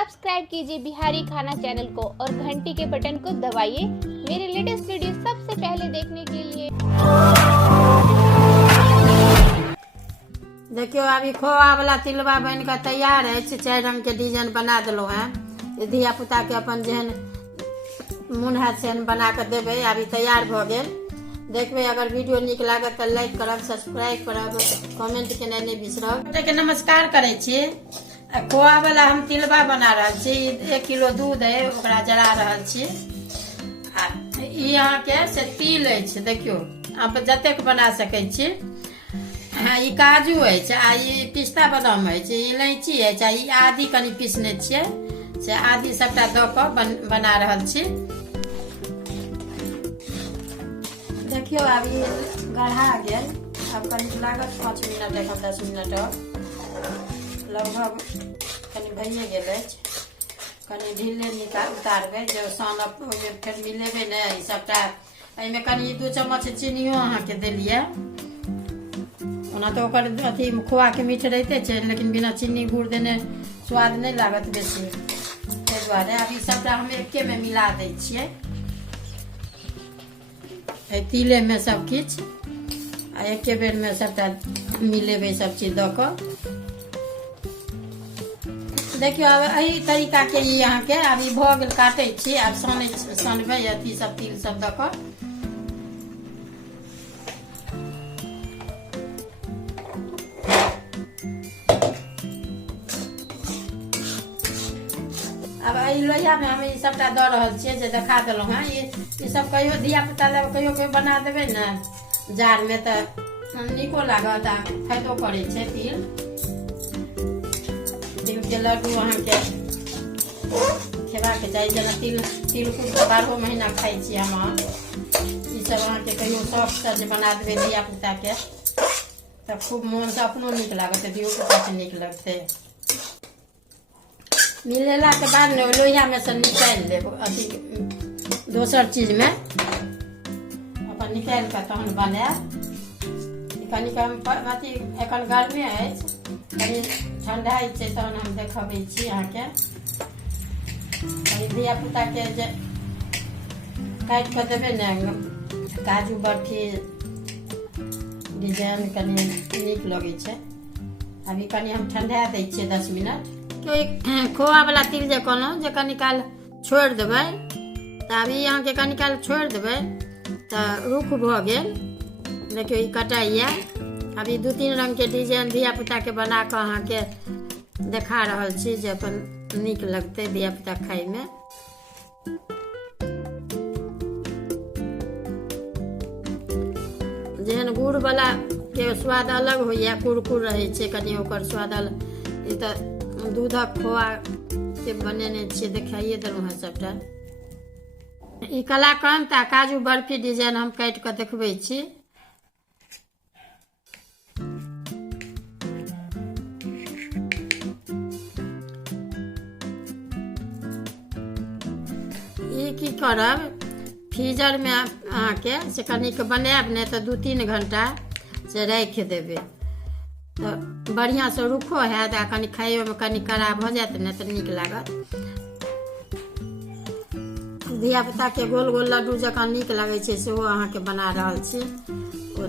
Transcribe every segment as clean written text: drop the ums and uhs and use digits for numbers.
Subscribe कीजिए बिहारी खाना channel को और घंटी के बटन को दबाइए मेरे लेटेस्ट वीडियो सबसे पहले देखने के लिए। देखियो अभी खोआ वाला तिलवा बन कर तैयार है। 4 रंग के डिजाइन बना दिलो है। धिया पुता के अपन जेहन मन है सेहन बना कर देवे। अभी तैयार भ गेल। देखबे अगर वीडियो निक लागत तो लाइक करब, सब्सक्राइब करब, कमेंट केनाइ नहीं बिसरब। के नमस्कार करे छी। खोआ वाला हम तिलवा बना रहा छी। 1 किलो दूध है ओकरा जरा रहल छी। यहाँ के से तिल है। देखियो आप जतेक बना सके छी। ई काजू है, ई पिस्ता बादाम है, इलायची है, ई आदि कनी पीसने छिए से आदि सबटा द के बना रहल छी। देखियो अभी गढ़ा गेल। अब कनी लागत 5 मिनट 10 मिनट लगभग कनी भइए गेल अछि। कनी ढीले उतारबे जो सानब फिर मिलेबे ने ई सबटा। एहिमे कनी 2 चम्मच चीनियो अहाँ के देलिए। ओना तो ओकर अथी खोआ के मीठ रहते छे, लेकिन बिना चीनी गुड़ देने स्वाद नहीं लागत बेसी। ताहि दुआरे अभी सबटा हम एके में मिला दै छियै। तिले में सब किछ एके बेर में सबटा मिलेबे सब चीज द के। देखियो अब एही तरीका के यहाँ के अभी भ गेल। काटे छी आब सनबे अथी सब तिल सब द के। अब ई लोहिया में हम सबटा द रहल छियै जे देखा देलहुँ हैं। ई सब कहियो धिया पुता ले कहियो बना देबै ने जार में तो नीको लागत आ फायदो करे छै। तिल के लड्डू अहाँ के खेबा के चाही। जेना तिल कुट 12 महीना खाई छी हम। ई सब अहाँ के कहियो शौक से जे बना देबै धिया पुता के तो खूब मन से अपनो नीक लागत, धियो पुता के नीक लगते। मिलेला के बाद ने लोहिया में से निकाल लेब। अथी दोसर चीज में अपन निकाल के तहन बनाएब। कनी अथी एखन गर्मी है, कनी ठंडा छै तहन हम देखबै छी अहाँ के। धिया पुता के जे काट के देबै ने काजू बर्फी डिजाइन कनी नीक लगे छै। अभी कनी हम ठंडा दै छियै 10 मिनट। खोआ वाला तिल जे कहलहुँ जे कनी काल छोड़ि देबै तो अभी यहाँ के कनी काल छोड़ि देबै तो रुख भ गेल। देखियो ई कटाइया। अभी 2-3 रंग के डिजाइन धिया पुता के बना के अहाँ के देखा रहल छी जे अपन नीक लगते धिया पुता खाई में। जेहन गुड़ वाला के स्वाद अलग होइया, कुरकुर रहे छै कनी ओकर स्वाद अलग। ई तो दूधक खोआ के बनेने छियै, देखाइए देलहुँ हैं सबटा। ई कलाकंद आ काजू बर्फी डिजाइन हम काट के देखबै छी। ई की करब फ्रीजर में अहाँ के से कनिक बनाएब ने तो 2-3 घंटा से राख देबै तो बढ़िया से रुखो हैत आ कनी खाइयो में कनी कड़ा भ जात ने तो नीक लागत। धिया पुता के गोल गोल लड्डू जकाँ नीक लगे छै सेहो अहाँ के बना रहल छी। और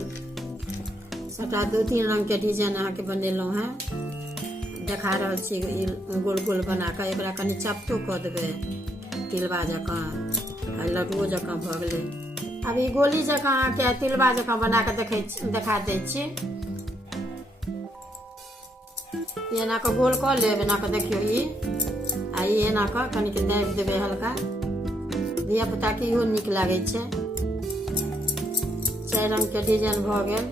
सबटा 2-3 रंग के डिजाइन अहाँ के बनेलहुँ हैं, देखा रहल छी। गोल गोल बना के एकरा कनी चपटो क देबै तिलवा जकाँ आ लड्डुओ जकाँ भ गेलै। अभी गोली जकाँ अहाँ के तिलवा जकाँ बना के देखा दै छी। एना के गोल क लेब। एना के देखियो ई एना के कनिक दाबि देबै हल्का। धिया पुता के इहो नीक लागे छै। 4 रंग के डिजाइन भ गेल।